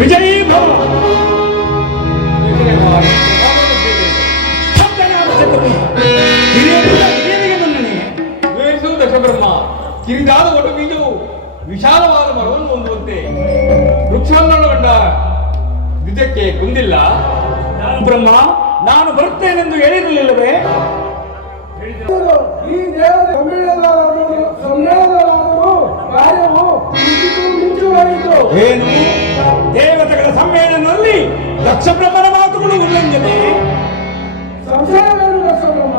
ವಿಜಯೀ ಭವ. ದಶಬ್ರಹ್ಮ ಕಿರಿದಾದ ಒಟ್ಟು ಬೀಜವು ವಿಶಾಲವಾದ ಮರವನ್ನು ಹೊಂದುವಂತೆ ವೃಕ್ಷವನ್ನೊಳಗೊಂಡ ನಿಜಕ್ಕೆ ಕುಂದಿಲ್ಲ. ಬ್ರಹ್ಮ, ನಾನು ಬರುತ್ತೇನೆಂದು ಹೇಳಿರಲಿಲ್ಲವೇ? ಈ ದೇವರ ಸಮ್ಮೇಳನವಾದರೂ ಕಾರ್ಯವು ಮಿಂಚುವಾಯಿತು. ಏನು ದೇವತೆಗಳ ಸಮ್ಮೇಳನದಲ್ಲಿ ದಕ್ಷ ಬ್ರಹ್ಮನ ಮಾತುಗಳು ಉಲ್ಲಂಘನೆ? ಸಂಶಯವೇನು ದಕ್ಷಬ್ರಹ್ಮ?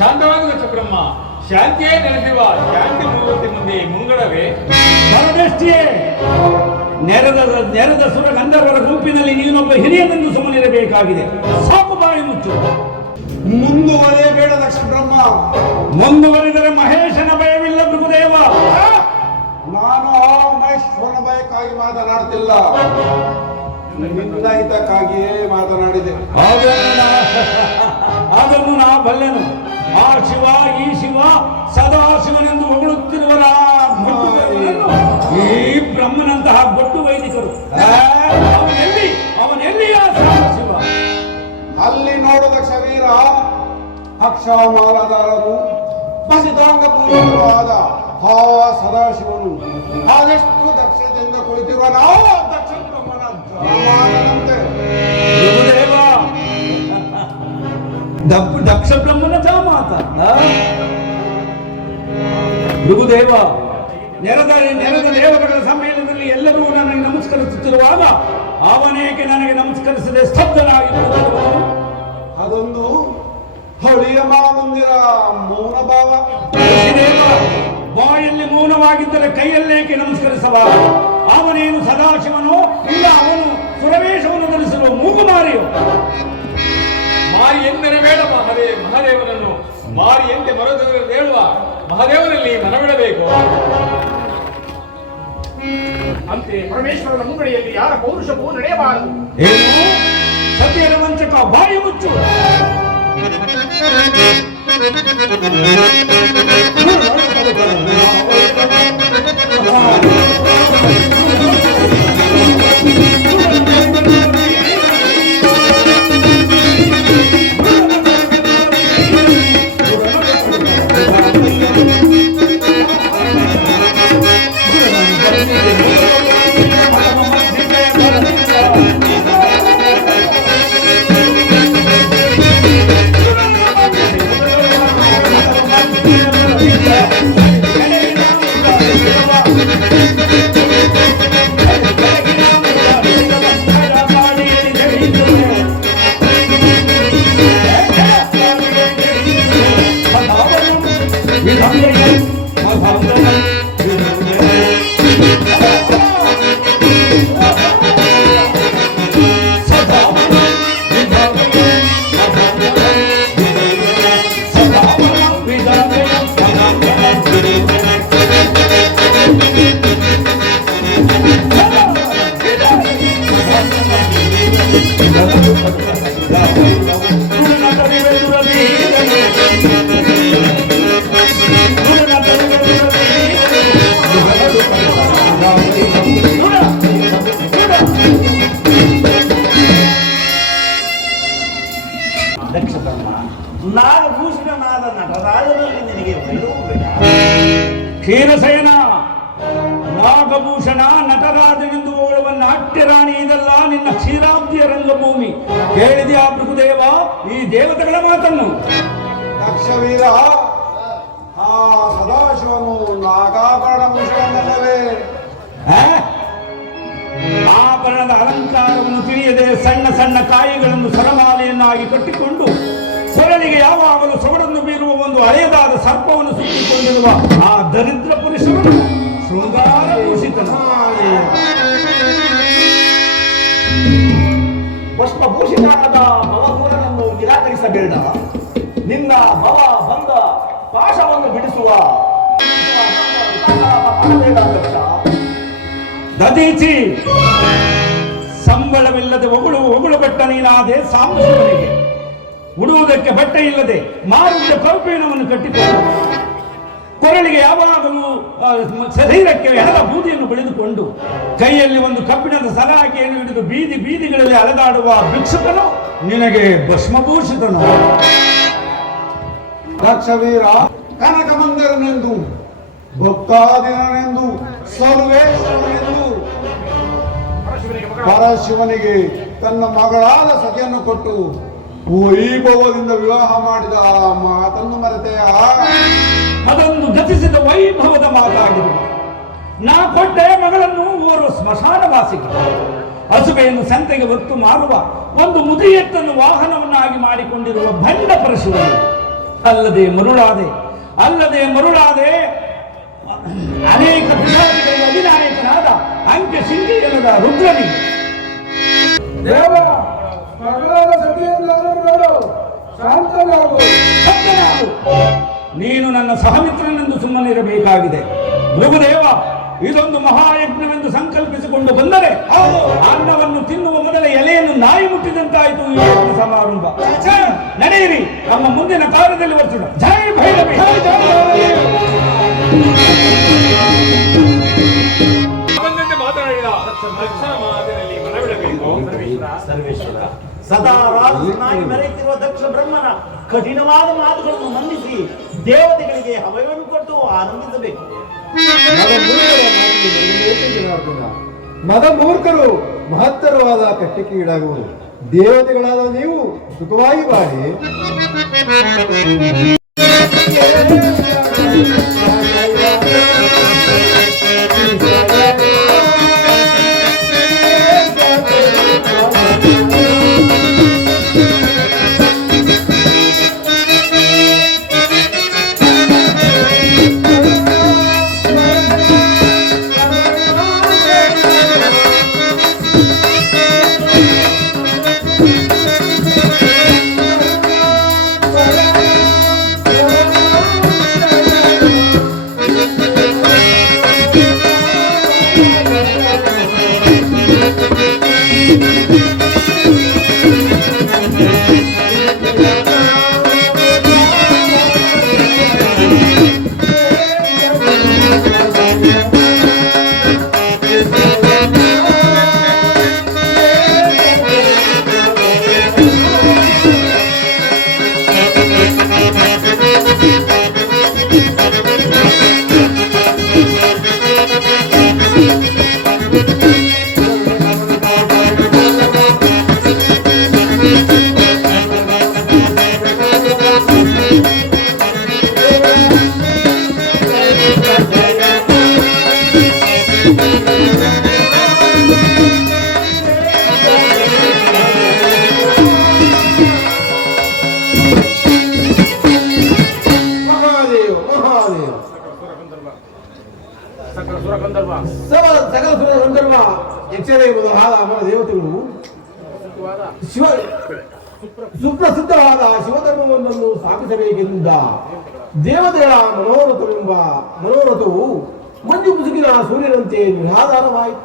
ಶಾಂತವಾದ ದಶಬ್ರಹ್ಮ, ಶಾಂತಿಯೇ ನೆಲೆಸಿರುವ ಶಾಂತಿ ಮೂರ್ತಿ ಮುಂದೆ ಮುಂಗಡವೇ? ಪರದೃಷ್ಟಿಯೇ, ನೆರೆದ ಸುರ ಗಂಧರ್ವರ ಗುಂಪಿನಲ್ಲಿ ನೀನೊಬ್ಬ ಹಿರಿಯನೆಂದು ಸುಮ್ಮನಿರಬೇಕಾಗಿದೆ. ಸಾಕು, ಬಾಯಿ ಮುಚ್ಚು. ಮುಂದುವರೆಯಬೇಡ ದಕ್ಷ ಬ್ರಹ್ಮ. ಮುಂದುವರಿದರೆ ಮಹೇಶನ ಭಯವಿಲ್ಲ ಭೃಗುದೇವ. ನಾನು ಆ ಮಹೇಶ್ವರನ ಭಯಕ್ಕಾಗಿ ಮಾತನಾಡ್ತಿಲ್ಲ, ನಿನ್ನ ಹಿತಕ್ಕಾಗಿಯೇ ಮಾತನಾಡಿದೆ. ಅದನ್ನು ನಾ ಬಲ್ಲೆನು. ಆ ಶಿವ, ಈ ಶಿವ, ಸದಾ ಶಿವನೆಂದು ಹೊಗಳುತ್ತಿರುವರ ಈ ಬ್ರಹ್ಮನಂತಹ ಗೊಡ್ಡು ವೈದಿಕರು ಅವನೆಲ್ಲಿ ಆ ಶಿವ? ಅಲ್ಲಿ ನೋಡು ದಕ್ಷ ವೀರ, ಅಕ್ಷಮಾಲಾಧಾರನು ಬಸಿತಾಂಗ ಪೂರ್ವಕರು ಆದ ಆ ಸದಾಶಿವನು ಆದಷ್ಟು ದಕ್ಷತೆಯಿಂದ ಕುಳಿತಿರುವ ನಾವು ದಕ್ಷ ಬ್ರಹ್ಮನ ಜಾಮಾನಂತೆ. ದಕ್ಷ ಬ್ರಹ್ಮನ ಜಾಮಾತ ಭೃಗುದೇವ. ನೆರೆದ ದೇವತೆಗಳ ಸಮ್ಮೇಳನದಲ್ಲಿ ಎಲ್ಲರೂ ನನಗೆ ನಮಸ್ಕರಿಸುತ್ತಿರುವಾಗ ಅವನೇಕೆ ನನಗೆ ನಮಸ್ಕರಿಸದೆ ಸ್ತಬ್ಧನಾಗಿರುವುದು? ಅದೊಂದು ಹಳಿಯ ಮಂದಿರ ಮೌನ ಭಾವ. ಬಾಯಲ್ಲಿ ಮೌನವಾಗಿದ್ದರೆ ಕೈಯಲ್ಲೇಕೆ ನಮಸ್ಕರಿಸಬಾರ? ಅವನೇನು ಸದಾಶಿವನೋ ಇಲ್ಲ ಅವನು ಸುರವೇಶವನ್ನು ಧರಿಸಿರುವ ಮೂಗುಮಾರಿಯೋ? ಮಾರಿ ಎಂದರೆ ಬೇಡ ಮಹಾದೇವನನ್ನು, ಮಾರಿಯಂತೆ ಮರದವರು ಹೇಳುವ ಮಹಾದೇವನಲ್ಲಿ ಮನವಿಡಬೇಕು. ಅಂತೆ ಪರಮೇಶ್ವರನ ಮುಂಗಡಿಯಲ್ಲಿ ಯಾರ ಪೌರುಷವೂ ನಡೆಯಬಾರದು. ಏನು ಸತ್ಯದ ವಂಚಕ, ಬಾಯಿ ಮುಚ್ಚು. ನಾಗಭೂಷಣನಾದ ನಟರಾಜನಲ್ಲಿ ನಿನಗೆ ಕ್ಷೀರಸೇನ, ನಾಗಭೂಷಣ, ನಟರಾಜನೆಂದು ಓಡುವ ನಾಟ್ಯರಾಣಿ ಇದಲ್ಲ ನಿನ್ನ ಕ್ಷೀರಾಬ್ದಿಯ ರಂಗಭೂಮಿ. ಹೇಳಿದೆಯಾ ಭೃಗುದೇವ ಈ ದೇವತೆಗಳ ಮಾತನ್ನು? ದಕ್ಷವೀರ, ಆ ಸದಾಶಿವನು ನಾಗಾಭರಣ ಭೂಷಣನಲ್ಲವೇ? ಆಭರಣದ ಅಲಂಕಾರವನ್ನು ತಿಳಿಯದೆ ಸಣ್ಣ ಸಣ್ಣ ಕಾಯಿಗಳನ್ನು ಸರಮಾಲೆಯನ್ನಾಗಿ ಕಟ್ಟಿಕೊಂಡು ಕೊರಳಿಗೆ ಯಾವಾಗಲೂ ಸೊಗಡನ್ನು ಬೀರುವ ಒಂದು ಹಳೆಯದಾದ ಸರ್ಪವನ್ನು ಸುತ್ತಿಕೊಂಡಿರುವ ಆ ದರಿದ್ರ ಪುರುಷನು ಶೃಂಗಾರ ಭೂಷಿತನು. ಪುಷ್ಪಭೂಷಿತನಾದ ಭವಪೂರನನ್ನು ನಿರಾಕರಿಸಬೇಡ. ನಿನ್ನ ಭವ ಬಂದ ಪಾಶವನ್ನು ಬಿಡಿಸುವ ದಕ್ಷ. ದದೀಚಿ, ಕಂಬಳವಿಲ್ಲದೆ ಒಗುಳು ಬಟ್ಟ ನೀನಾದೆ ಸಾಂಬಶಿವನಿಗೆ. ಉಡುವುದಕ್ಕೆ ಬಟ್ಟೆ ಇಲ್ಲದೆ ಮಾರುತ್ತ ಕೌಪೀನವನ್ನು ಕಟ್ಟಿಕೊಂಡು ಕೊರಳಿಗೆ ಯಾವಾಗಲೂ ಶರೀರಕ್ಕೆ ಹೆಣದ ಬೂದಿಯನ್ನು ಬೆಳೆದುಕೊಂಡು ಕೈಯಲ್ಲಿ ಒಂದು ಕಬ್ಬಿಣದ ಸಲಾಕೆಯನ್ನು ಹಿಡಿದು ಬೀದಿಗಳಲ್ಲಿ ಅಲೆದಾಡುವ ಭಿಕ್ಷುಕನು ನಿನಗೆ ಭಸ್ಮಭೂಷಿತನು. ದಕ್ಷವೀರ ಕನಕ ಮಂದಿರನೆಂದು ಭಕ್ತಾದಿನೆಂದು ಸರ್ವೇಶ್ವರನೆಂದು ಪರಶಿವನಿಗೆ ತನ್ನ ಮಗಳಾದ ಸತಿಯನ್ನು ಕೊಟ್ಟು ವೈಭವದಿಂದ ವಿವಾಹ ಮಾಡಿದ ಆ ಮಾತನ್ನು ಮರೆತೆಯ? ಅದೊಂದು ಗತಿಸಿದ ವೈಭವದ ಮಾತಾಗಿರುವ ನಾ ಕೊಟ್ಟೆ ಮಗಳನ್ನು ಓರ್ವ ಸ್ಮಶಾನವಾಸಿಗೆ ಹಸುವೆಯನ್ನು ಸಂತೆಗೆ ಹೊತ್ತು ಮಾರುವ ಒಂದು ಮುದಿಯತ್ತನ್ನು ವಾಹನವನ್ನಾಗಿ ಮಾಡಿಕೊಂಡಿರುವ ಭಂಡ ಪರಶಿವನು. ಅಲ್ಲದೆ ಮರುಳಾದೆ ಅನೇಕ ಪಿಶಾಚಿಗಳಿಗೆ ಅಧಿನಾಯಕನಾದ ಅಂಕೆ ಸಿಂಗಿಯಲ್ಲದ ರುದ್ರನಿಗೆ. ನೀನು ನನ್ನ ಸಹಮಿತ್ರನೆಂದು ಸುಮ್ಮನಿರಬೇಕಾಗಿದೆ. ಭೃಗುದೇವ, ಇದೊಂದು ಮಹಾಯಜ್ಞವೆಂದು ಸಂಕಲ್ಪಿಸಿಕೊಂಡು ಬಂದರೆ ಅನ್ನವನ್ನು ತಿನ್ನುವ ಮೊದಲ ಎಲೆಯನ್ನು ನಾಯಿ ಮುಟ್ಟಿದಂತಾಯಿತು ಈ ಯಜ್ಞ ಸಮಾರಂಭ. ನಡೆಯಿರಿ, ನಮ್ಮ ಮುಂದಿನ ಕಾರ್ಯದಲ್ಲಿ ವರ್ಷೋಣ. ಜೈ ಭೈರವಿ. ಮಾತನಾಡಿದ ಮಾತಿನಲ್ಲಿ ಮನವಿಡಬೇಕು. ಸರ್ವೇಶ್ವರ, ಸದಾ ರಾಜನಾಗಿ ಮೆರೆಯುತ್ತಿರುವ ದಕ್ಷ ಬ್ರಹ್ಮನ ಕಠಿಣವಾದ ಮಾತುಗಳನ್ನು ಮಂಡಿಸಿ ದೇವತೆಗಳಿಗೆ ಹವವನ್ನು ಕೊಟ್ಟು ಆನಂದಿಸಬೇಕು. ಮದ ಮೂರ್ಖರು ಮಹತ್ತರವಾದ ಕಷ್ಟಕ್ಕೆ ಈಡಾಗುವುದು. ದೇವತೆಗಳಾದ ನೀವು ಸುಖವಾಗಿ ಬಾಳಿ. ಸಕಲ ಸುರ ಗಂಧರ್ವ ಎಚ್ಚರೆ ಮೊದಲಾದ ಅಮರ ದೇವತೆಗಳು ಸುಪ್ರಸಿದ್ಧವಾದ ಶಿವಧರ್ಮವೊಂದನ್ನು ಸ್ಥಾಪಿಸಬೇಕೆಂದ ದೇವತೆಗಳ ಮನೋರಥವು ಮಂಜು ಮುಸುಕಿನ ಸೂರ್ಯನಂತೆ ನಿರಾಧಾರವಾಯಿತು.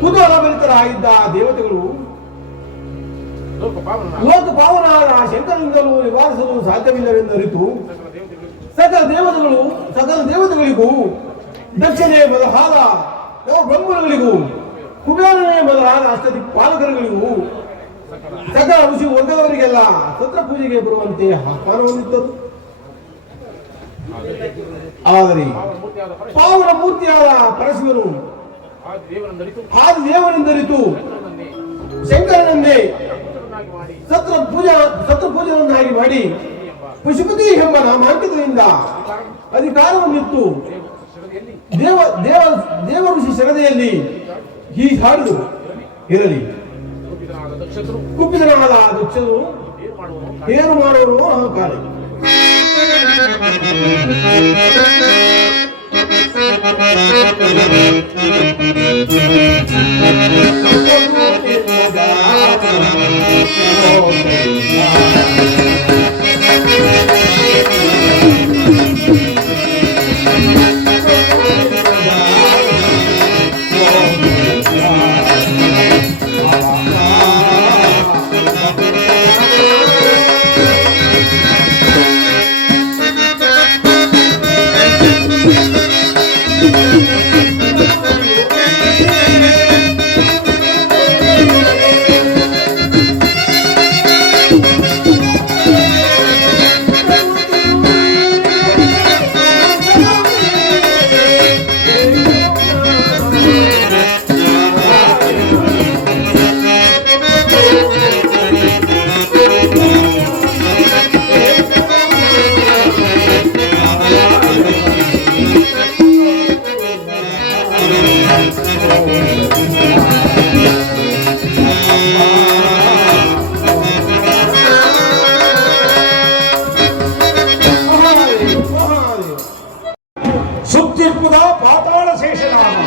ಕುತೂಹಲಭರಿತರಾಗಿದ್ದ ದೇವತೆಗಳು ಲೋಕಪಾವನಾದ ಶಂಕರನಿಂದಲೂ ನಿವಾರಿಸಲು ಸಾಧ್ಯವಿಲ್ಲವೆಂದರಿತು ಸಕಲ ದೇವತೆಗಳಿಗೂ ದಕ್ಷಿಣೆ ಮೊದಲಾದ ಬ್ರಹ್ಮಗಳಿಗೂ ಕುಬೇರನೇ ಮೊದಲಾದ ಅಷ್ಟದಿಕ್ಪಾಲಕರುಗಳಿಗೂ ಸಕಲ ಋಷಿ ವರ್ಗದವರಿಗೆಲ್ಲ ಸತ್ರ ಪೂಜೆಗೆ ಬರುವಂತೆ ಆಹ್ವಾನ ಹೊಂದಿದ್ದರು. ಆದರೆ ಪಾವನ ಮೂರ್ತಿಯಾದ ಪರಶಿವನು ಆದಿದೇವನೆಂದರಿತು ಶಂಕರನನ್ನೇ ಸತ್ರ ಪೂಜನನ್ನಾಗಿ ಮಾಡಿ ಪಶುಪತಿ ಎಂಬ ನಾಮಾಂಕಿತದಿಂದ ಅಧಿಕಾರವನ್ನಿತ್ತು ದೇವ ಋಷಿ ಶರದೆಯಲ್ಲಿ ಈ ಹಾಡು ಇರಲಿ. ಕುಪಿತನಾದ ದಕ್ಷನು ಏನು ಮಾಡುವನು ಅಹಂಕಾರ. ಸುತ್ತಿರ್ಪುದ ಪಾತಾಳ ಶೇಷನಾಮ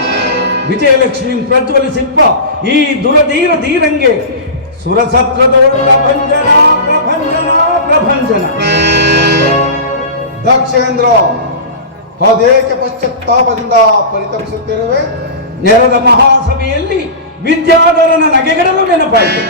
ವಿಜಯಲಕ್ಷ್ಮಿ ಪ್ರಜ್ವಲಿಸಿಪ್ಪ ಈ ದುರಧೀರ ಧೀರಂಗೆ ಸುರಸತ್ರದೊಳ್ಳ ಭಂಜನ ಪ್ರಭಂಜನ ಪ್ರಭಂಜನ. ದಕ್ಷೇಂದ್ರ, ಅದೇಕೆ ಪಶ್ಚಾತ್ತಾಪದಿಂದ ಪರಿತಪಿಸುತ್ತಿರುವೆ? ನೆರೆದ ಮಹಾಸಭೆಯಲ್ಲಿ ವಿದ್ಯಾಧರನ ನಗೆಗಡಲು ನೆನಪಾಯಿತು.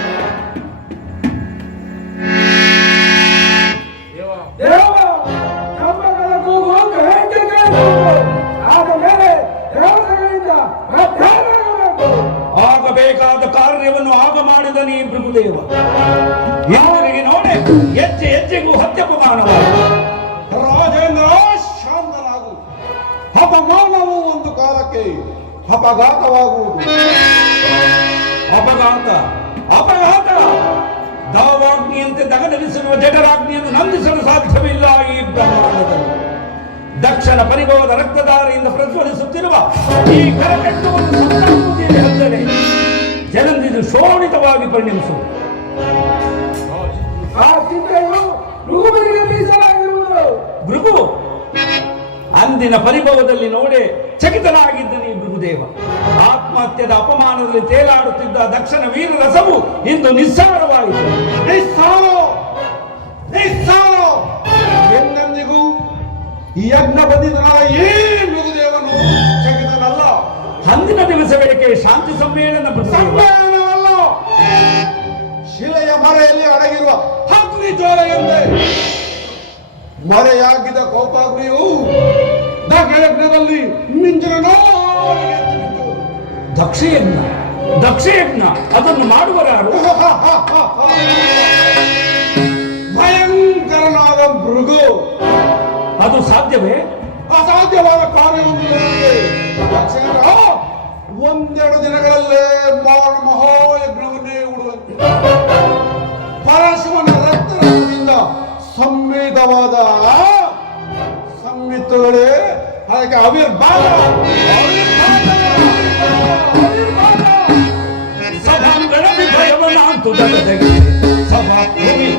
ಆಗಬೇಕಾದ ಕಾರ್ಯವನ್ನು ಆಗ ಮಾಡಿದ ನೀ ಭೃಗುದೇವ. ಹಿಂದಿರುಗಿ ನೋಡಿ ಹೆಜ್ಜೆ ಹೆಜ್ಜೆಗೂ ಹತ್ಯಪಮಾನವಾಯಿತು. ರಾಜೇಂದ್ರ, ಶಾಂತನಾಗು. ಅಪಮಾನವು ಒಂದು ಕಾಲಕ್ಕೆ ಅಪಘಾತವಾಗುವುದು. ಅಪಘಾತ ಅಪಘಾತ ದಾವಾಗ್ನಿಯಂತೆ ದಗದಗಿಸಿರುವ ಜಠರಾಗ್ನಿಯನ್ನು ನಂದಿಸಲು ಸಾಧ್ಯವಿಲ್ಲ ಈ ಬ್ರಹ್ಮಾಂಡದಲ್ಲಿ. ದಕ್ಷನ ಪರಿಭವದ ರಕ್ತಧಾರೆಯಿಂದ ಪ್ರಜ್ವಲಿಸುತ್ತಿರುವ ಈ ಕರಕಟ್ಟುವನ್ನು ಸಂತಾನದಲ್ಲಿ ಹತ್ತನೆ ಜಲಂದಿದು ಶೋಣಿತವಾಗಿ ಪರಿಣಮಿಸುವುದು. ಭೃಗು ಅಂದಿನ ಪರಿಭವದಲ್ಲಿ ನೋಡೆ ಚಕಿತನಾಗಿದ್ದ ನೀ ಭೃಗುದೇವ. ಆತ್ಮಹತ್ಯದ ಅಪಮಾನದಲ್ಲಿ ತೇಲಾಡುತ್ತಿದ್ದ ದಕ್ಷನ ವೀರ ರಸವು ಇಂದು ನಿಸ್ಸಾರವಾಯಿತು. ಎಂದೆಂದಿಗೂ ಈ ಯಜ್ಞ ಬಂದಿದ್ದನಾದ ಈ ಭೃಗುದೇವನು ಚಕಿತನಲ್ಲ. ಅಂದಿನ ದಿವಸವೇಕೆ ಶಾಂತಿ ಸಮ್ಮೇಳನ ಸಮ್ಮೇಳನವಲ್ಲ, ಶಿಲೆಯ ಮರೆಯಲ್ಲಿ ಅಡಗಿರುವ ಅಗ್ನಿ ಜ್ವಾಲೆಯಂತೆ ಮರೆಯಾಗಿದ್ದ ಕೋಪಾಗ್ನಿಯು ದಕ್ಷಯಜ್ಞದಲ್ಲಿ ಮಿಂಚಿನ ನೋಡಿಗೆ ಎದ್ದು ದಕ್ಷಯಜ್ಞ ದಕ್ಷಯಜ್ಞ ಅದನ್ನು ಮಾಡುವರಾರು? ಭಯಂಕರನಾದ ಭೃಗು. ಅದು ಸಾಧ್ಯವೇ? ಅಸಾಧ್ಯವಾದ ಕಾರ್ಯವನ್ನು ದಕ್ಷೇಂದ್ರ ಒಂದೆರಡು ದಿನಗಳಲ್ಲೇ ಮಹಾಯಜ್ಞವನ್ನೇ ಉಡುವಂತೆ ಪರಶುವನ ರಕ್ತದಿಂದ ಸಂವೇದವಾದ ಸಂಯುಕ್ತಗಳೇ ಅದಕ್ಕೆ ಆವಿರ್ಭಾವ. ಸಭಾಂಗಣ ವಿಭಯವನಾಂತು ದಗದಗೆ ಸಭಾ ಭೂಮಿ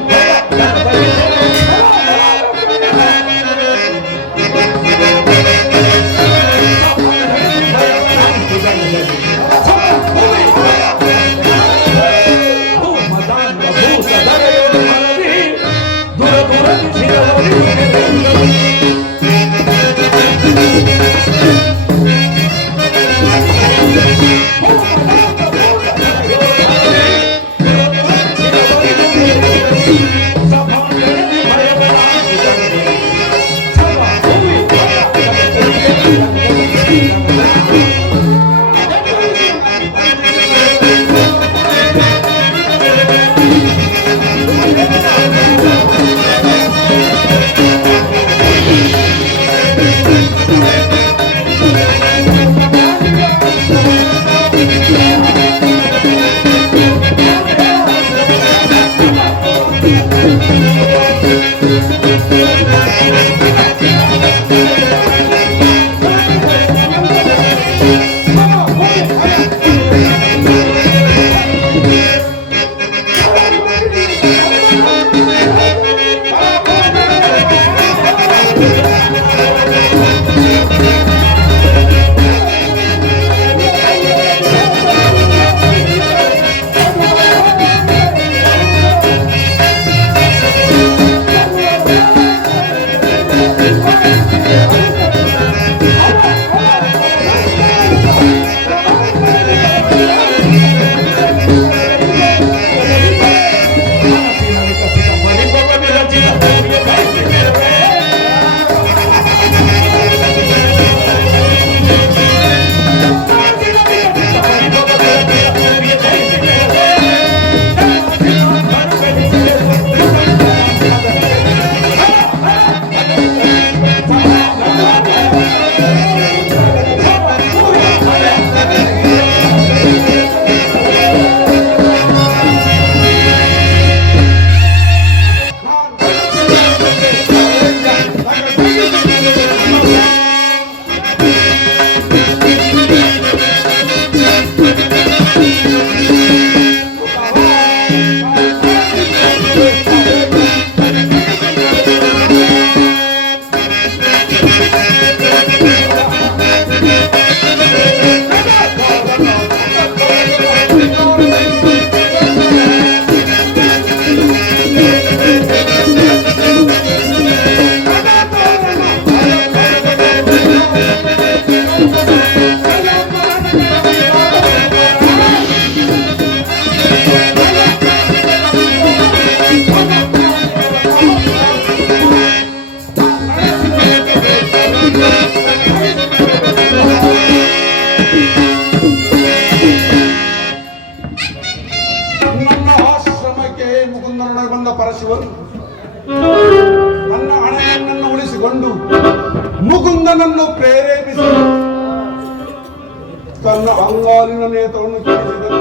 ತನ್ನ ಅಂಗಾಲಿನ ನೇತ್ರವನ್ನು ಕಿಡಿಸಿದನು.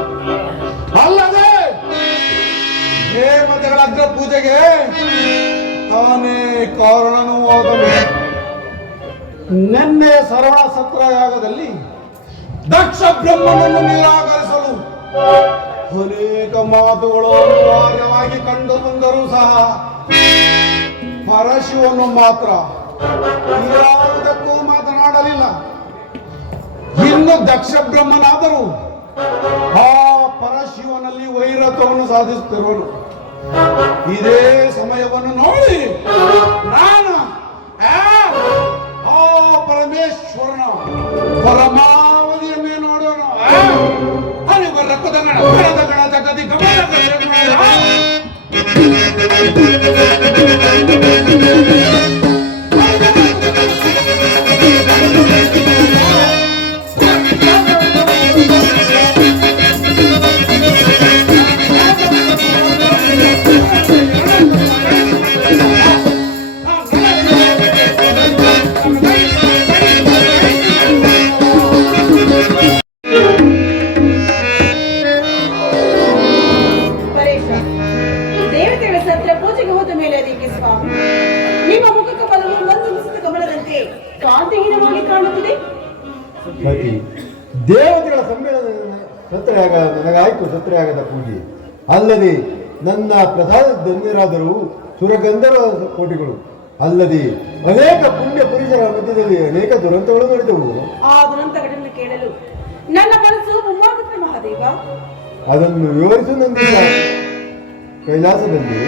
ಅಲ್ಲದೆ ದೇವತೆಗಳ ಅಗ್ರ ಪೂಜೆಗೆ ತಾನೇ ಕಾರಣನೂ ಆದನು. ನಿನ್ನೆ ಸರಳ ಸತ್ರಯಾಗದಲ್ಲಿ ದಕ್ಷ ಬ್ರಹ್ಮನನ್ನು ನಿರಾಕರಿಸಲು ಅನೇಕ ಮಾತುಗಳು ಅನಿವಾರ್ಯವಾಗಿ ಕಂಡು ಬಂದರೂ ಸಹ ಪರಶಿವನು ಮಾತ್ರ ಯಾವುದಕ್ಕೂ ಮಾತನಾಡಲಿಲ್ಲ. ಇನ್ನು ದಕ್ಷ ಬ್ರಹ್ಮನಾದರೂ ಆ ಪರಶಿವನಲ್ಲಿ ವೈರತ್ವವನ್ನು ಸಾಧಿಸುತ್ತಿರುವನು. ಇದೇ ಸಮಯವನ್ನು ನೋಡಿ ನಾನು ಆ ಪರಮೇಶ್ವರನ ಪರಮಾವಧಿಯನ್ನೇ ನೋಡೋಣ. ರಕ್ತದ ಗಣ ಜಗದಿ ಸತಿ ದೇವತೆಗಳ ಸಮ್ಮೇಳನ ಸತ್ರಯಾಗ ನನಗಾಯ್ತು. ಸತ್ರಯಾಗದ ಪೂಜೆ ಅಲ್ಲದೆ ನನ್ನ ಪ್ರಸಾದ ಧನ್ಯರಾದರೂ ಸುರಗಂಧರ್ವ ಕೋಟಿಗಳು ಅಲ್ಲದೆ ಅನೇಕ ಪುಣ್ಯ ಪುರುಷರ ಮಧ್ಯದಲ್ಲಿ ಅನೇಕ ದುರಂತಗಳು ನಡೆದವು. ಆ ದುರಂತಗಳನ್ನು ಕೇಳಲು ನನ್ನ ಮನಸ್ಸು ಮುಂದಾಗುತ್ತೆ ಮಹಾದೇವ. ಅದನ್ನು ವಿವರಿಸು ನಂದಿಲ್ಲ. ಕೈಲಾಸದಲ್ಲಿ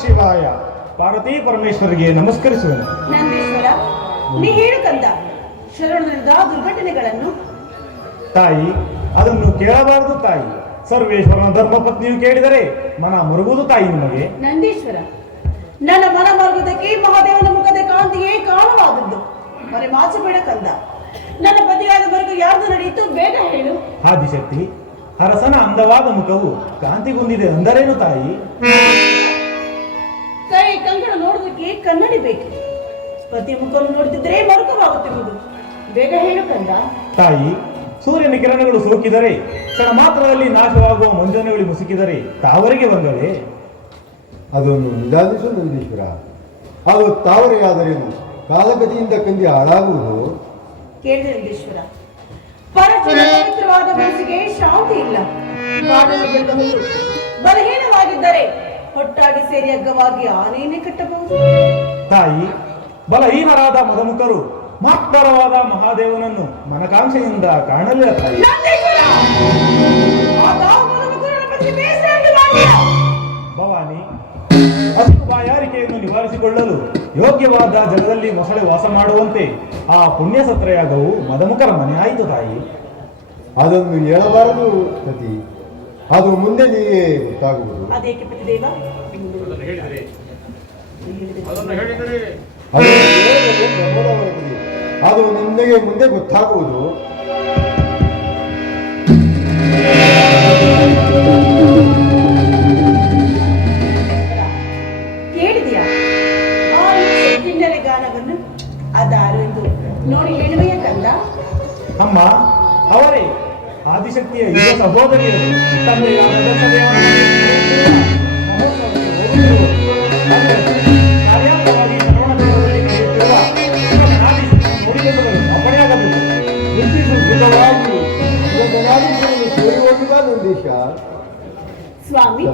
ಶಿವಾಯ. ಪಾರ್ವತಿ ಪರಮೇಶ್ವರಿಗೆ ನಮಸ್ಕರಿಸುವೆನು. ನಂದೀಶ್ವರ, ನೀ ಹೇಳು ಕಂದ, ಶರಣರಿಂದ ದುರ್ಘಟನೆಗಳನ್ನು. ತಾಯಿ, ಅದನ್ನು ಕೇಳಬಾರದು ತಾಯಿ. ಸರ್ವೇಶ್ವರನ ಧರ್ಮಪತ್ನಿಯು ಕೇಳಿದರೆ ಮನ ಮರುಗುವುದು ತಾಯಿ ನಿಮಗೆ. ನಂದೀಶ್ವರ, ನನ್ನ ಮನ ಮರುಗುವುದಕ್ಕೆ ಮಹಾದೇವನ ಮುಖದ ಕಾಂತಿಯೇ ಕಾರಣವಾದದ್ದು. ಮನೆ ಮಾಚಬೇಡ ಕಂದ. ನನ್ನ ಪತಿಯಾದ ಮರುಗು ಯಾರ್ದು ನಡೆಯಿತು ಬೇಗ ಹೇಳು. ಆದಿಶಕ್ತಿ, ಅರಸನ ಅಂದವಾದ ಮುಖವು ಕಾಂತಿಗೊಂದಿದೆ ಅಂದರೇನು ತಾಯಿ? ಕೈ ಕಂಕಣ ನೋಡುವುದಕ್ಕೆ ಕನ್ನಡಿ ಬೇಕು. ಪತಿ ಮುಖವನ್ನು ನೋಡುತ್ತಿದ್ರೆ ಮರುಕವಾಗುತ್ತಿರುವುದು. ಬೇಗ ಹೇಳು ಕಂದ. ತಾಯಿ, ಸೂರ್ಯನ ಕಿರಣಗಳು ಸೋಕಿದರೆ ಕ್ಷಣ ಮಾತ್ರದಲ್ಲಿ ನಾಶವಾಗುವ ಮುಂಜಾನೆಗಳು ಮುಸುಕಿದರೆ ತಾವರಿಗೆ ಬಂಗವೇ? ಅದನ್ನು ನಿಧಾನಿಸು ನಂದೀಶ್ವರ. ಅದು ತಾವರೆಯಾದರೇನು, ಕಾಲಗತಿಯಿಂದ ಕಂದಿ ಹಾಳಾಗುವುದು. ಕೇಳಿದೆ ಲಿಂಗೇಶ್ವರ, ಪರಚಿನ ಪವಿತ್ರವಾದ ಮನಸ್ಸಿಗೆ ಶಾಂತಿ ಇಲ್ಲ. ಕಾಡನ್ನು ಬೆಳೆದವರು ಬಲಹೀನವಾಗಿದ್ದರೆ ಒಟ್ಟಾಗಿ ಸೇರಿ ಅಗ್ಗವಾಗಿ ಆನೆಯನ್ನೇ ಕಟ್ಟಬಹುದು. ತಾಯಿ, ಬಲಹೀನರಾದ ಮದಮುಖರು ಮಹತ್ತರವಾದ ಮಹಾದೇವನನ್ನು ಮನಕಾಂಕ್ಷೆಯಿಂದ ಕಾಣಲಿಲ್ಲ ತಾಯಿ. ನಂದೀಶ್ವರ! ಆತ ಮನಮುಖರನ್ನು ಪ್ರತಿ ಬೇಸರವನ್ನು ಮಾಡಿದ. ಭವಾನಿ, ಹಸಿವು ಬಾಯಾರಿಕೆಯನ್ನು ನಿವಾರಿಸಿಕೊಳ್ಳಲು ಯೋಗ್ಯವಾದ ಜಗದಲ್ಲಿ ಮೊಸಳೆ ವಾಸ ಮಾಡುವಂತೆ ಆ ಪುಣ್ಯ ಸತ್ರಯಾಗವು ಮದಮುಖರ ಮನೆ ಆಯಿತು ತಾಯಿ. ಅದನ್ನು ಹೇಳಬಾರದು ಸತಿ, ಅದು ಮುಂದೆ ನೀವೇ ಗೊತ್ತಾಗುವುದು. ಅದೇಕೆ ಪತಿದೇವ? ಅದನ್ನು ಹೇಳಿದರೆ ಅದನ್ನು ಹೇಳಿದರೆ ಬ್ರಹ್ಮದ ಹೊರಗಿದೆ. ಅದು ನಿಮಗೆ ಮುಂದೆ ಗೊತ್ತಾಗುವುದು. ಕೇಳಿದೆಯಾ ಆ ಕಿನ್ನರೆ ಗಾನವನ್ನು? ಅದಾರು ಎಂದು ನೋಡಿ ಹೇಳುವೆಯ ಕಂದ? ಅಮ್ಮ, ಅವರೇ ಆದಿಶಕ್ತಿಯ ಯುವ ಸಹೋದರಿಯರು ತಂದೆಯಾದ ದಶದೇವನ ಮಹೋತ್ಸವಕ್ಕೆ ಹೋಗುತ್ತಿರುವರು. ಕಾರ್ಯಾಂಗವಾಗಿ ಶ್ರವಣದೇವರಲ್ಲಿ ನಡೆಯುತ್ತಿರುವ ಆದಿಶಕ್ತಿಯನ್ನು ನೋಡಿಕೊಳ್ಳಲು ಅಪ್ಪಣೆಯಾಗಬೇಕು. ನಿಶ್ಚಿತವಾಗಿ ಇದನ್ನಾದರೂ ಸೇರಿ ಹೋಗಿವ ನಂದೀಶ. ಸ್ವಾಮಿ,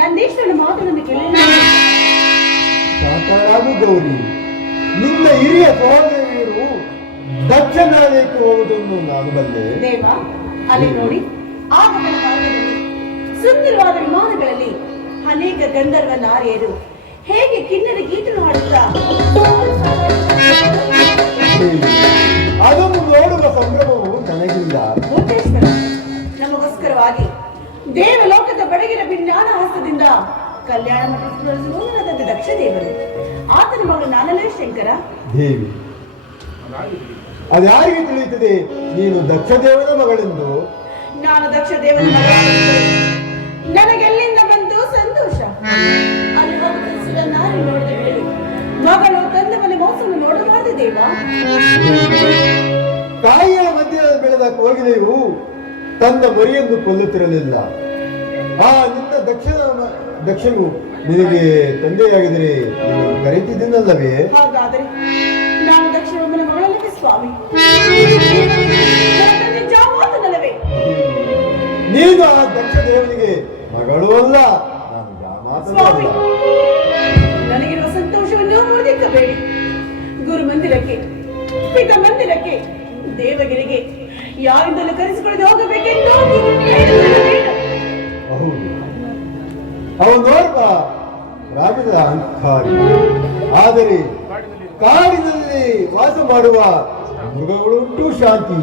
ನಂದೀಶ್ವರನ ಮಾತುಗಳನ್ನು ಕೇಳಿದ ಶಾಂತರಾಗು ಗೌರಿ. ನಿನ್ನ ಹಿರಿಯ ಸಹೋದರಿಯರು ದಕ್ಷಿಣಾಲಯಕ್ಕೆ ಹೋಗುವುದನ್ನು ನಾನು ಬಲ್ಲೆ. ದೇವ, ಅಲ್ಲಿ ನೋಡಿ ಆಗಮನ ಮಾರ್ಗದಲ್ಲಿ ಸುಂದರವಾದ ವಿಮಾನಗಳಲ್ಲಿ ಅನೇಕ ಗಂಧರ್ವ ನಾರಿಯರು ಹೇಗೆ ಕಿನ್ನರ ಗೀತನ್ನು ಹಾಡುತ್ತಾ ಅದನ್ನು ನೋಡುವ ಸಂಭ್ರಮವು ನನಗಿಲ್ಲ. ಭೂತೇಶ್ವರ, ನಮಗೋಸ್ಕರವಾಗಿ ದೇವಲೋಕದ ಬಡಗಿನ ಭಿನ್ನಾನ ಹಸ್ತದಿಂದ ಕಲ್ಯಾಣ ಮಠ ನನ್ನ ತಂದೆ ದಕ್ಷ ದೇವರು. ಆತನ ಮಗಳು ನಾನಲ್ಲೇ ಶಂಕರ. ದೇವಿ, ಅದ್ಯಾರಿಗೆ ತಿಳಿಯುತ್ತದೆ ನೀನು ದಕ್ಷ ದೇವನ ಮಗಳೆಂದು? ನಾನು ದಕ್ಷ ದೇವನ ಮಗಳು. ನನಗೆಲ್ಲಿಂದ ಬಂತು ಸಂತೋಷ. ಅಲ್ಲಿ ಹೋಗುತ್ತಿದ್ದ ನಾರಿ ನೋಡಿದ ಮೇಲೆ ಮಗಳು ತಂದೆ ಮನೆ ಮೋಸವನ್ನು ನೋಡಬಾರದು ದೇವ. ಕಾಯಿಯ ಮಧ್ಯೆ ಬೆಳೆದ ಕೋಗಿಲೆಯು ತನ್ನ ಮರಿಯನ್ನು ಕೊಲ್ಲುತ್ತಿರಲಿಲ್ಲ. ಆ ನಿನ್ನ ದಕ್ಷನು ನಿನಗೆ ತಂದೆಯಾಗಿದ್ದರೆ ನಿನ್ನನ್ನು ಕರೆಯುತ್ತಿದ್ದನಲ್ಲವೇ? ಹಾಗಾದರೆ ನಾನು ದಕ್ಷಿಣ ಮನೆ ಮಗಳಲ್ಲವೇ ಸ್ವಾಮಿ? ಜಾಮಾತನಲ್ಲವೇ? ನೀನು ಆ ದಕ್ಷ ದೇವನಿಗೆ ಮಗಳು ಅಲ್ಲ, ನಾನು ಸ್ವಾಮಿ, ಜಾಮಾತನಲ್ಲ. ನನಗಿರುವ ಸಂತೋಷವನ್ನು ಮುರಿದಿಕ್ಕಬೇಡಿ. ಗುರು ಮಂದಿರಕ್ಕೆ, ಪಿತ ಮಂದಿರಕ್ಕೆ, ದೇವಗಿರಿಗೆ ಯಾರಿಂದಲೂ ಕರೆಸಿಕೊಳ್ಳದೆ ಹೋಗಬೇಕೆಂದು ಹೌದು, ಅವನೋರ್ವ ರಾಜದ ಅಹಂಕಾರಿ. ಆದರೆ ಕಾಡಿನಲ್ಲಿ ವಾಸ ಮಾಡುವ ಮೃಗಗಳುಂಟು ಶಾಂತಿ.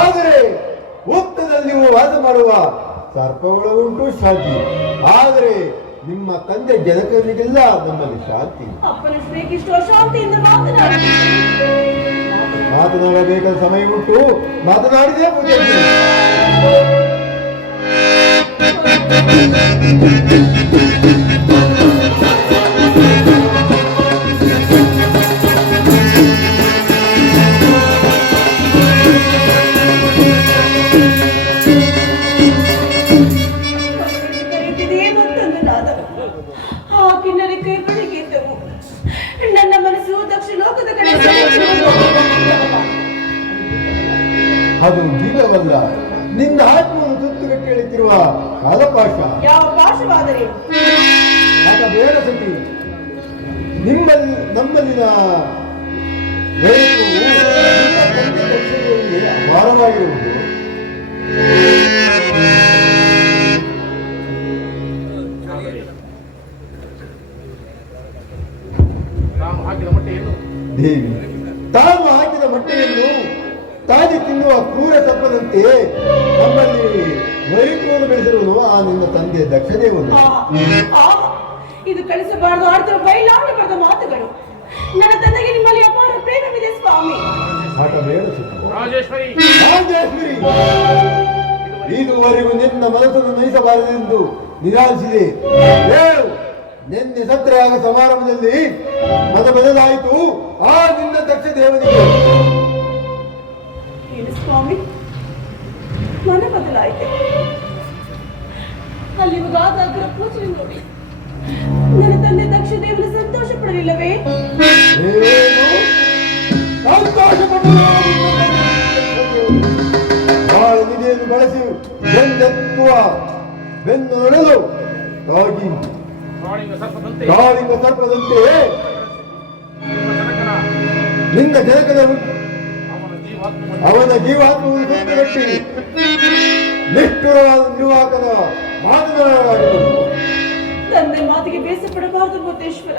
ಆದರೆ ಉತ್ತರದಲ್ಲಿಯೂ ವಾಸ ಮಾಡುವ ಸರ್ಪಗಳು ಉಂಟು ಶಾಂತಿ. ಆದರೆ ನಿಮ್ಮ ತಂದೆ ಜನಕನಿಗಿಲ್ಲ ನಮ್ಮಲ್ಲಿ ಶಾಂತಿ. ಅಪ್ಪನ ಶ್ರೀಕೃಷ್ಣ ಶಾಂತಿಯಿಂದ ಮಾತನಾಡಬೇಕಾದ ಸಮಯ ಉಂಟು, ಮಾತನಾಡಿದೇ ಪೂಜೆ. ಮತ್ತೊಂದು ನಾದ ಆ ಕಿನ್ನರಿ ಕೈ ಬಳಿಗಿದ್ದವು. ನನ್ನ ಮನಸ್ಸು ದಕ್ಷಿಣ ಲೋಕದ ಕಡೆ ಅದು ಜೀವವಲ್ಲ, ನಿನ್ನ ಆತ್ಮವನ್ನು ತುತ್ತುಗಟ್ಟಿ ಎಳೆತಿರುವ ಕಾಲಪಾಶ. ಯಾವ ಪಾಶವಾದರೆ ಆತ ಬೇಡ ಸತಿ. ನಮ್ಮಲ್ಲಿನ ವಯಸ್ಸು ನಿನ್ನ ತಂದೆ ದಕ್ಷಿಣೆಯಲ್ಲಿ ಅಪಾರವಾಗಿರುವುದು. ನಾನು ಹಾಕಿದ ಮೊಟ್ಟೆಯನ್ನು ದೇವಿ, ತಾನು ಹಾಕಿದ ಮೊಟ್ಟೆಯನ್ನು ತಾನೇ ತಿನ್ನುವ ಕ್ರೂರ ತಪ್ಪದಂತೆ ನಮ್ಮಲ್ಲಿ ವೈರಿತ್ವವನ್ನು ಬೆಳೆಸಿರುವನು ಆ ನಿನ್ನ ತಂದೆ ದಕ್ಷದೇವನು. ಇದು ಕಳಿಸಬಾರದು ಆಡ್ತಿರುವ ಬಯಲಾಟ ಬರೆದ ಮಾತುಗಳು. ನನ್ನ ತಂದೆಗೆ ನಿಮ್ಮಲ್ಲಿ ಅಪಾರ ಪ್ರೇಮವಿದೆ ಸ್ವಾಮಿ. ಆಟ ಬೇಡ ಸತಿ. ರಾಜೇಶ್ವರಿ, ರಾಜೇಶ್ವರಿ, ಇದುವರೆಗೂ ನಿನ್ನ ಮನಸ್ಸನ್ನು ನಯಿಸಬಾರದೆಂದು ನಿರಾಶಿಸಿದೆ. ನಿನ್ನೆ ಸತ್ರಾಗ ಸಮಾರಂಭದಲ್ಲಿ ಮತ ಬದಲಾಯಿತು ಆ ನಿನ್ನ ದಕ್ಷ ದೇವನಿಗೆ. ಏನು ಸ್ವಾಮಿ, ಮನ ಬದಲಾಯಿತೆ? ಅಲ್ಲಿ ಪೂಜೆ ನೋಡಿ ನನ್ನ ತಂದೆ ದಕ್ಷ ದೇವನ ಸಂತೋಷ ಪಡಲಿಲ್ಲವೇ? ಏನು? ಸಂತೋಷ ಬಾಳ ನಿಧಿಯನ್ನು ಬಳಸಿ ಬೆಂದೆತ್ತುವ ಬೆನ್ನು ನಡೆದು ತಾಗಿ ಕಾಳಿಂಗ ಸರ್ಪದಂತೆ ನಿನ್ನ ಜನಕದ ಅವನ ಜೀವಾತ್ಮವನ್ನು ಸುತ್ತಗಟ್ಟಿ ನಿಷ್ಠುರವಾದ ನಿರ್ವಾಹಕನ ಮಾತನಾಡಲಾಗಿತ್ತು. ತಂದೆ ಮಾತಿಗೆ ಬೇಸರ ಪಡಬಾರದು ಭೂತೇಶ್ವರ.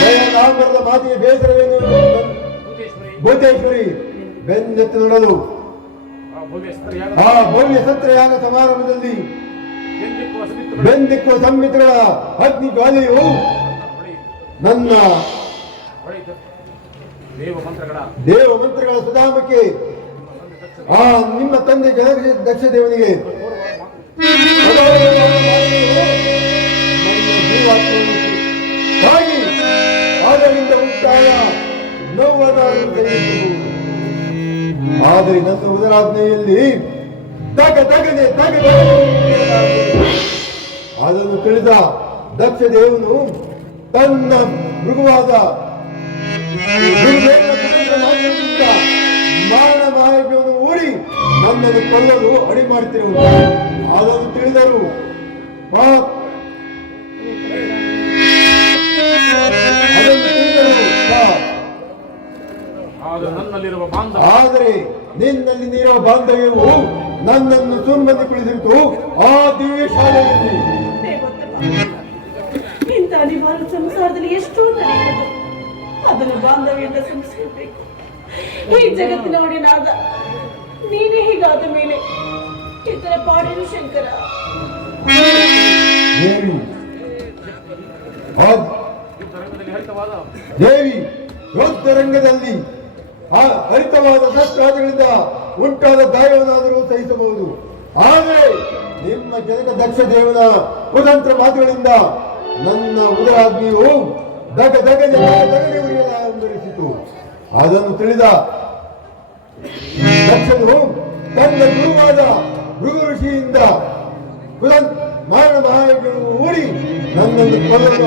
ದಯಾನಾಂಬರದ ಮಾತಿಗೆ ಬೇಸರವೇನು ಭೂತೇಶ್ವರಿ. ಬೆಂದೆತ್ತು ನೋಡಲು ಆ ಭವ್ಯ ಸತ್ರಯಾಗ ಸಮಾರಂಭದಲ್ಲಿ ಬೆಂದಿಕ್ಕುವ ಸಂಮಿತ್ರಗಳ ಅಗ್ನಿ ಜ್ವಾಲೆಯು ನನ್ನ ದೇವ ಮಂತ್ರಗಳ ಸುಧಾಮಕ್ಕೆ ಆ ನಿಮ್ಮ ತಂದೆ ದಕ್ಷ ದೇವನಿಗೆ ಹಾಗೆ ಅದರಿಂದ ಉಂಟಾದ ನೋವನ್ನು ತೆಗೆದುಕೊಳ್ಳುವುದು. ಆದರೆ ನನ್ನ ಉದರಾಜ್ಞೆಯಲ್ಲಿ ತಗದೆ ಅದನ್ನು ತಿಳಿದ ದಕ್ಷ ದೇವನು ತನ್ನ ಮೃಗುವಾದ ಮಾರಣ ಮಾಯವನ್ನು ಊಡಿ ನನ್ನನ್ನು ಕೊಲ್ಲಲು ಅಡಿ ಮಾಡುತ್ತಿರುವುದು. ಅದನ್ನು ತಿಳಿದರು ಆದರೆ ನಿನ್ನಲ್ಲಿ ನೀಡುವ ಬಾಂಧವ್ಯವು ನನ್ನನ್ನು ಸುಮ್ಮನೆ ಕುಳಿಸಿತು ಆ ದಿವ್ಯ ಶಾಲೆಯಲ್ಲಿ. ಇಂಥ ನಿವಾರ ಸಂಸಾರದಲ್ಲಿ ಎಷ್ಟೋ ನಡೆಯುವುದು, ಅದನ್ನು ಬಾಂಧವ್ಯದಿಂದ ಸಂಸ್ಕರಿಸಬೇಕು. ಈ ಜಗತ್ತಿನ ಒಡೆಯನಾದ ನೀನೇ ಹೀಗಾದ ಮೇಲೆ ಇತರ ಪಾಡೇನು ಶಂಕರ. ದೇವಿ ಯುದ್ಧ ರಂಗದಲ್ಲಿ ಆ ಹರಿತವಾದ ಶಸ್ತ್ರಾದಿಗಳಿಂದ ಉಂಟಾದ ಗಾಯವನ್ನಾದರೂ ಸಹಿಸಬಹುದು. ಆದರೆ ನಿಮ್ಮ ಜನಕ ದಕ್ಷ ದೇವನ ಕುತಂತ್ರ ಮಾತುಗಳಿಂದ ನನ್ನ ಉದರಾಗ್ನಿಯು ದಗದಗನೆ ಉರಿಯಲಾರಂಭಿಸಿತು. ಅದನ್ನು ತಿಳಿದ ದಕ್ಷನು ತನ್ನ ಗುರುವಾದ ಭೃಗು ಋಷಿಯಿಂದ ಮಾರಣ ಮಹಾಯಜ್ಞವನ್ನು ಊಡಿ ನನ್ನನ್ನು ಕೊಲ್ಲಲು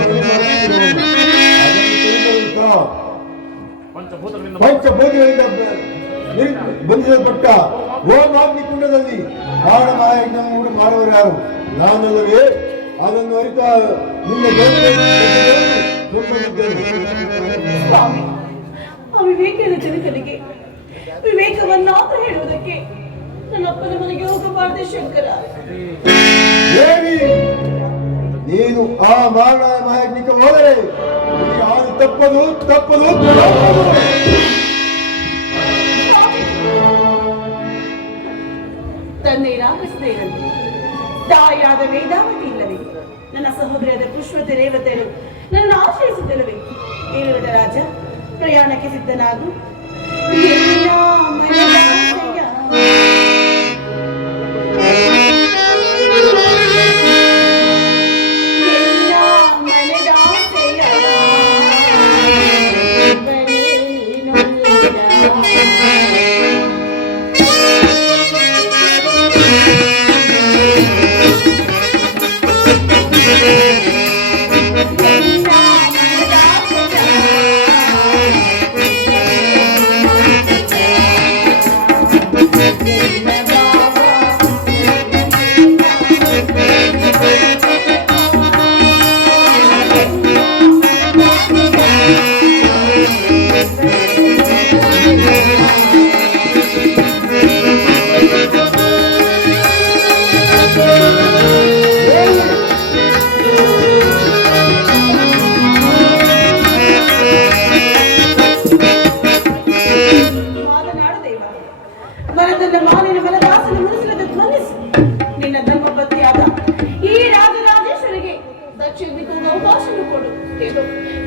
ಪಂಚಭೂತಗಳಿಂದ ಬಂಧಿಸಲ್ಪಟ್ಟ ಓಮಾಗ್ನಿ ಕುಂಡದಲ್ಲಿ ಮಾರಣ ಮಹಾಯಜ್ಞವನ್ನು ಮಾಡುವರು ಯಾರು? ನಾನಲ್ಲವೇ? ಅದನ್ನು ಅರಿತ ನಿನ್ನ ಸ್ವಾಮಿ, ಅವಿವೇಕದ ಜನಕನಿಗೆ ವಿವೇಕವನ್ನಾದರೂ ಹೇಳುವುದಕ್ಕೆ ನನ್ನ ಅಪ್ಪನ ಮನೆಗೆ ಹೋಗಬಾರದೆ ಶಂಕರ. ದೇವಿ, ನೀನು ಆ ಮಾರಣ ಮಹಾಯಜ್ಞಕ್ಕೆ ಹೋದರೆ ಯಾರು ತಪ್ಪದು ತಂದೆ ರಾಮಕೃಷ್ಣೇನಂತೆ ತಾಯಾದ ವೇದಾವತಿ ಇಲ್ಲವೇ? ನನ್ನ ಸಹೋದರಿಯಾದ ಪುಷ್ಪತೆ ರೇವತೆಯರು ನನ್ನ ಆಶ್ರಯಿಸುತ್ತಿಲ್ಲವೇ? ಏನು ರಾಜ, ಪ್ರಯಾಣಕ್ಕೆ ಸಿದ್ಧನಾಗು.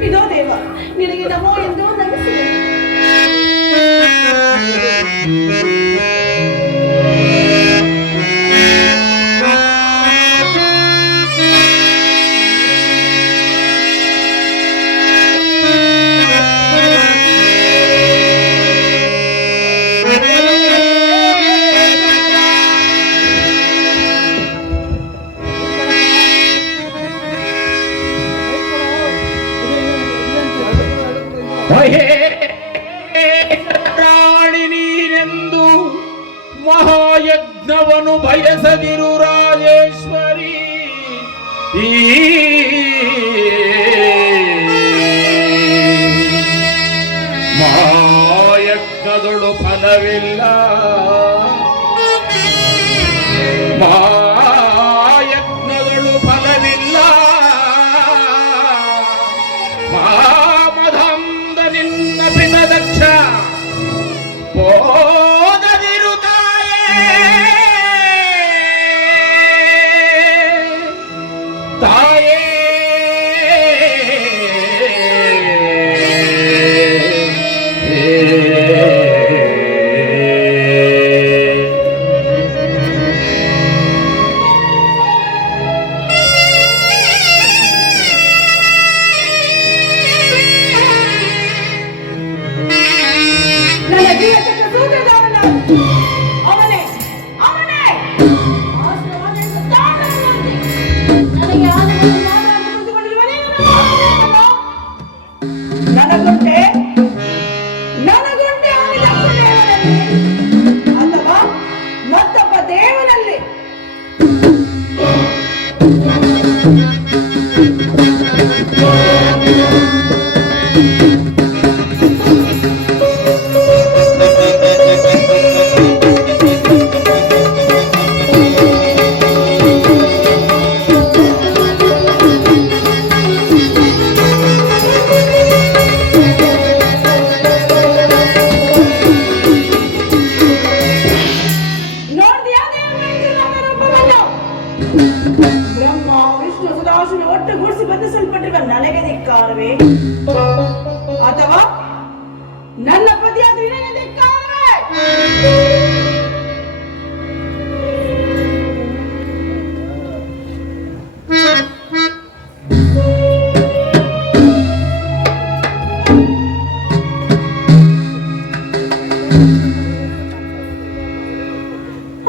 ಇದೋ ದೇವ, ನಿನಗೆ ನಮೋ ಎಂದು ನಮಿಸಿದೆ. ಮಹಾಯಜ್ಞವನು ಬಯಸದಿರು ರಾಜೇಶ್ವರಿ. ಮಹಾಯಜ್ಞದಳು ಫಲವಿಲ್ಲ, ಮಹಾಯಜ್ಞದಳು ಫಲವಿಲ್ಲ. ಮಹಾಮದಂದ ನಿನ್ನ ಪಿತ ದಕ್ಷ ಓದದಿರು ತಾಯೇ. ನನ್ನ ಜೀವಕ್ಕೆ ಸೂತ್ರಧಾರನಾದ ಅವನೇ ಅವನೇ ಆಶ್ರಮದಿಂದ ತಾಳದಂತೆ ನನಗೆ ಆನಂದವನ್ನು ಮಾತಾಡಿ ಕುಳಿತುಕೊಂಡಿರುವನೇ ನನಗುಂಟೆ ಆನೆ ದಕ್ಷದೇವನಲ್ಲಿ ಅಥವಾ ಮತ್ತೊಬ್ಬ ದೇವನಲ್ಲಿ. ನೋಡ್ದ್ಯಾ ದೇವರ ರೂಪವನ್ನು? ಬ್ರಹ್ಮ ವಿಷ್ಣು ಸದಾಶಿವ ಒಟ್ಟುಗೂಡಿಸಿ ಬಂಧಿಸಲ್ಪಟ್ಟಿರುವ ನನಗೆ ಧಿಕ್ಕಾರವೇ ಅಥವಾ ನನ್ನ ಪತಿಯಾದ ನಿನಗೆ ಧಿಕ್ಕಾರವೇ?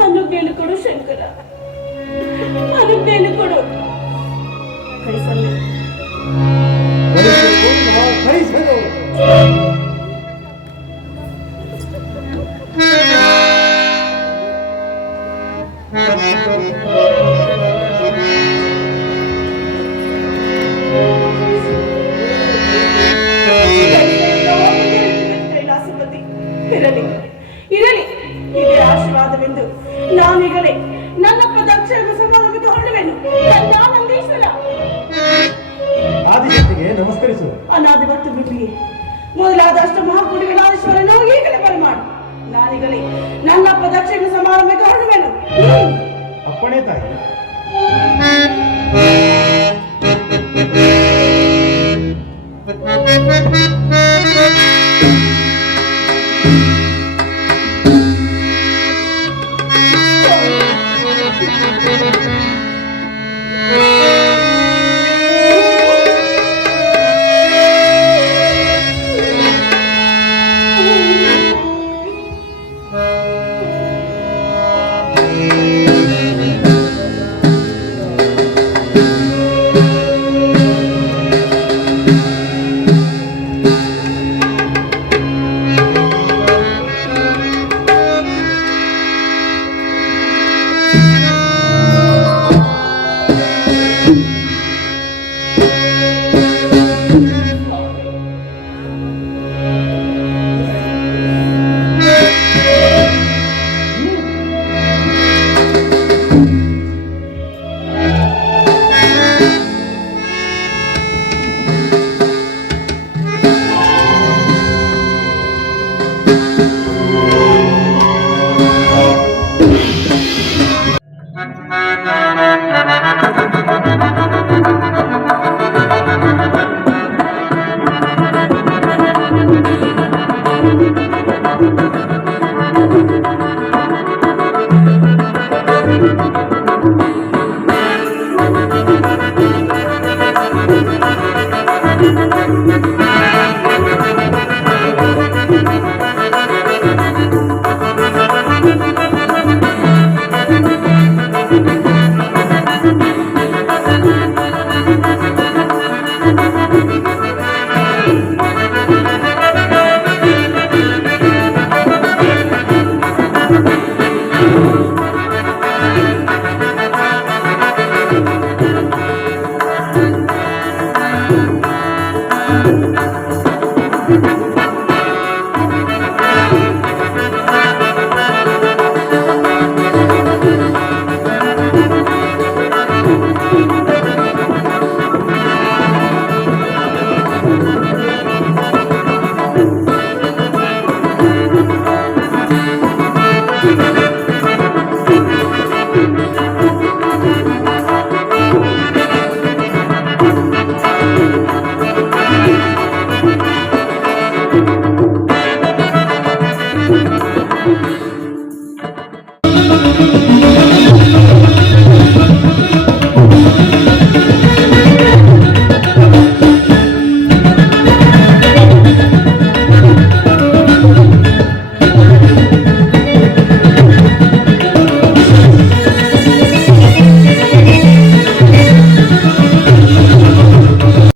ಅನುಜ್ಞೆಯನ್ನು ಕೊಡು ಶಂಕರ, ಅನುಜ್ಞೆಯನ್ನು ಕೊಡು. ಕೈ ಸಲ್ಲ. ಕಳಿಸಲು ಕೈಲಾಸಪತಿ ಇರಲಿ ಇರಲಿ, ಇದೇ ಆಶೀರ್ವಾದವೆಂದು ನಾನೀಗಲೇ ನನ್ನಪ್ಪ ದಕ್ಷಿಣ ಸಮಾರಂಭಕ್ಕೆ ಹೊರಡುವೆನು. ನಂದೀಶ್ವರ ಆದಿಶಕ್ತಿಗೆ ನಮಸ್ಕರಿಸು. ಅನಾದಿ ಭಕ್ತ ವೃದ್ಧಿಗೆ ಮೊದಲಾದ ಅಷ್ಟ ಮಹಾಪುರಿಗಳಾದೀಶ್ವರನು ಈಗಲೇ ಬರಮಾಡು. ನಾನೀಗಲೇ ನನ್ನಪ್ಪ ದಕ್ಷಿಣ ಸಮಾರಂಭಕ್ಕೆ ಹೊರಡುವೆನು. ಅಪ್ಪಣೆ ತಾಯಿ.